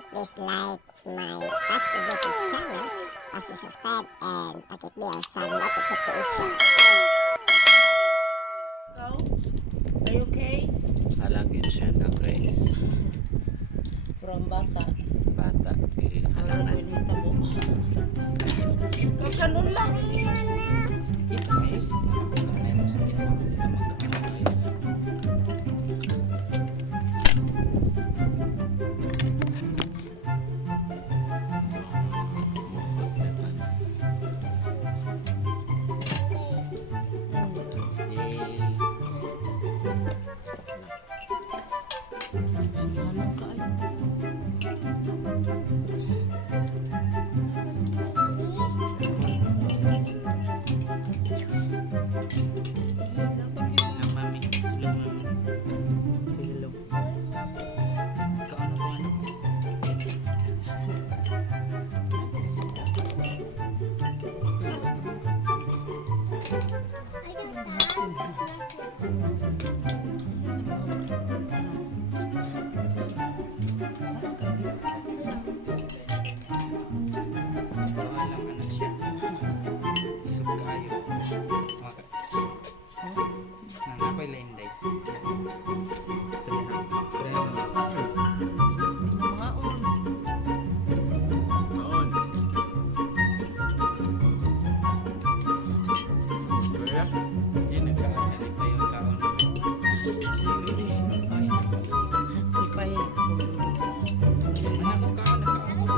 please like my Ratsky YouTube channel, subscribe and pakibell sa notification. Ikaw? Are you okay? Halangin siya na guys. From bata. Bata. Halangan. Bonita mo. Kakanon lang. Ito guys. Nakapagkanay mo sakit mo. Hindi ka magkakano guys.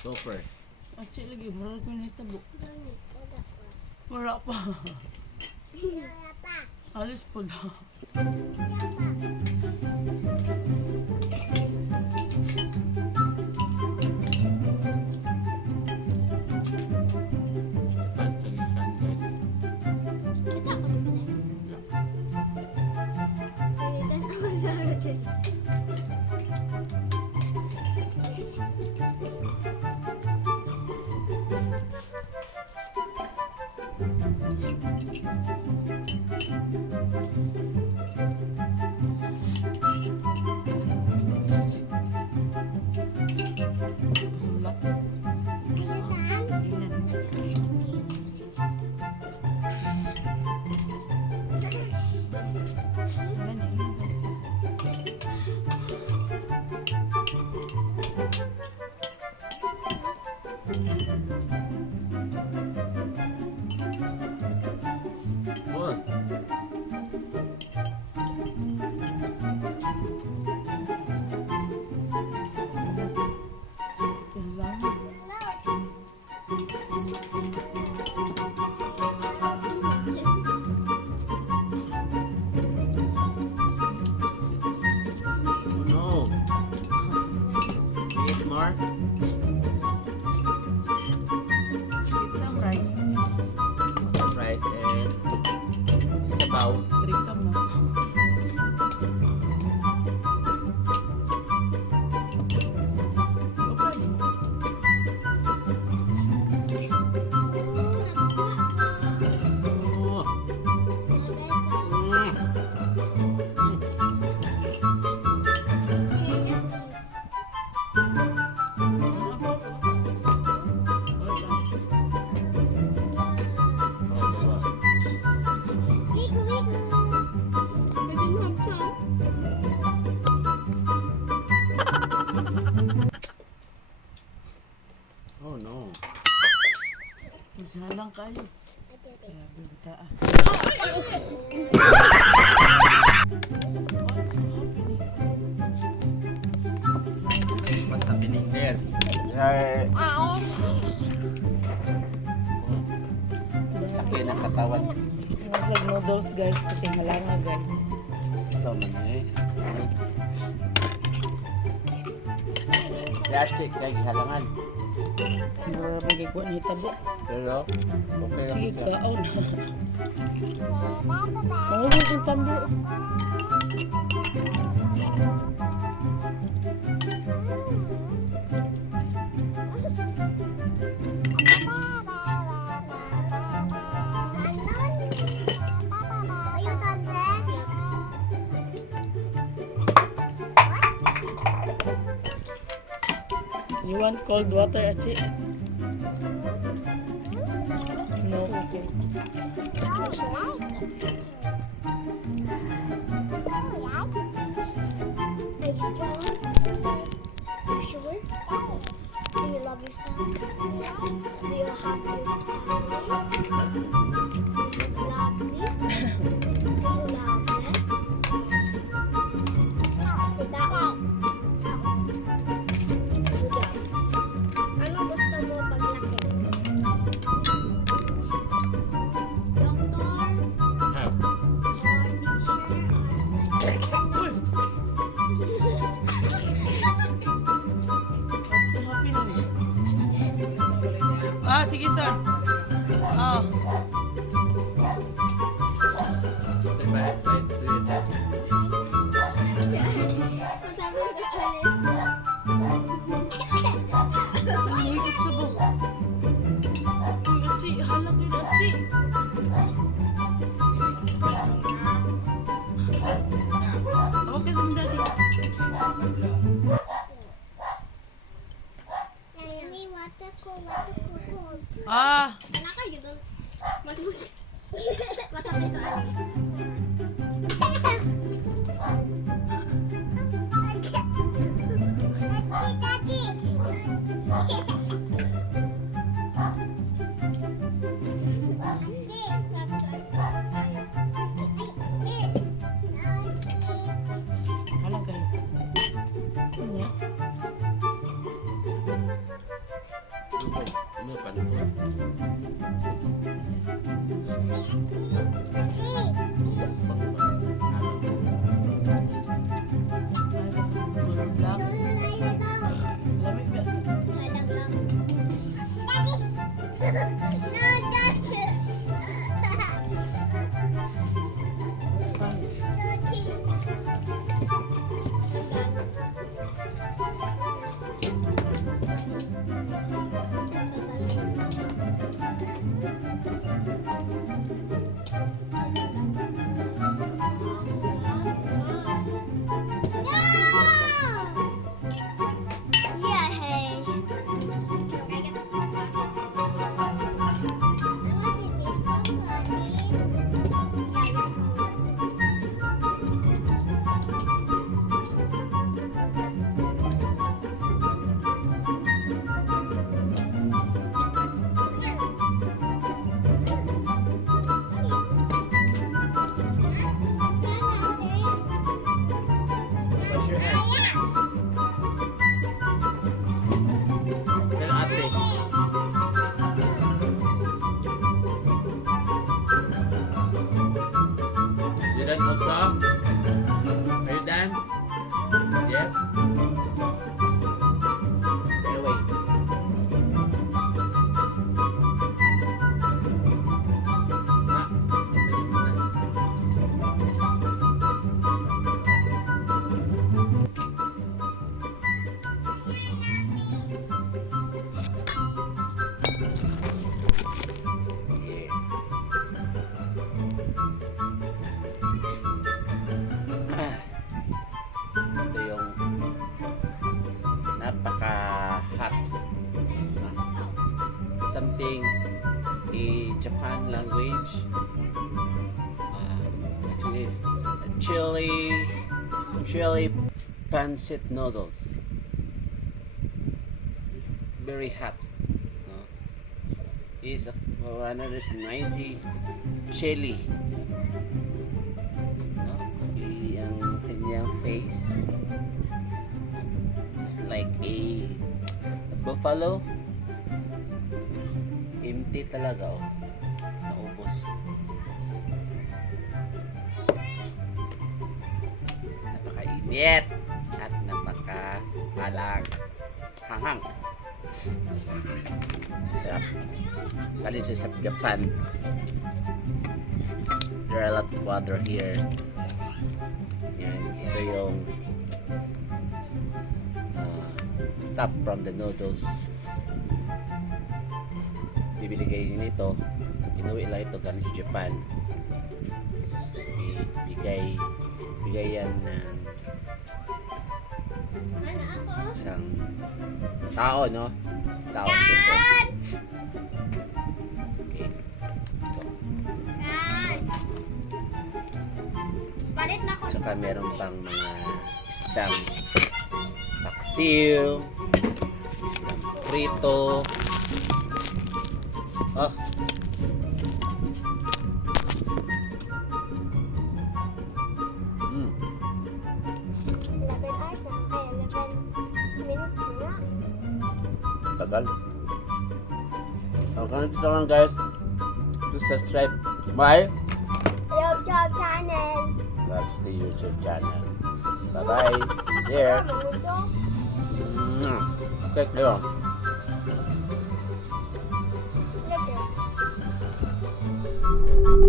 Super. Aci lagi, marami ko nito bu. Wala pa. Alis pa daw. No. Eat more. Eat some rice. Rice and sabaw. Drink some milk. Oh no. Masalang kayo. Grabe bata ah. What's happening? What's happening there? Yay. Laki ng katawan. Nasa noodles guys, pati halanga guys. Sama niya eh. Ratsky, kaya gihalangan. Mura magigwa ni tabo. Pero, okay lang Sige, siya. kaon. Mahulog yung tambo. You want cold water, Achi? No, okay. Are you strong? You sure? Do you love yourself? Do you have your family? Do you love me? Do you love me? Sit down. Good job. Ano gusto mo paglaki? Doctor? Ha? Or teacher? Uy! What's so happy na niya? Ah, sige sir. Ah, Say bye to your dad. hihigit sa buhok. Uy, Achi, hala kayo na, Achi. Tawag ka sa mga daddy. Ah, Anak kayo doon. Matapos. Matapos ito, Alice. hala kayo. Ano niya? Ano ka nito? Ay, kasi tulog lang. Lamig ba? It's fine. Wash your hands. Tell ate. You done also? Are you done? Yes? Stay away. Ah, Pilipinas. Ito yung napaka-hot na something a Japan language. Actually is a chili pancit noodles. Very hot. No? Is 190 chili. No? Ang kanyang face just like a buffalo. Empty talaga, oh. Naubos. diet at napaka-alang hanghang. Sarap. Galing siya sa Japan. There are a lot of water here. Yan, ito yung top from the noodles. Bibili kayo nito. Inuwi lang ito galing sa Japan. Bigay yan ng isang tao, no? Tao super. Okay. Ito. Palit na ako. Tsaka meron pang mga isdang paksiw, isdang prito. Oh. Mm. 11 hours na. Ay, 11 minutes na. Tagal. Ganito lang guys. To subscribe to my YouTube channel. Ratsky YouTube channel. Bye bye. See you there. Okay, clear.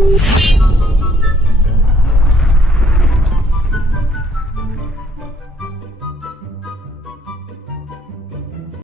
Later.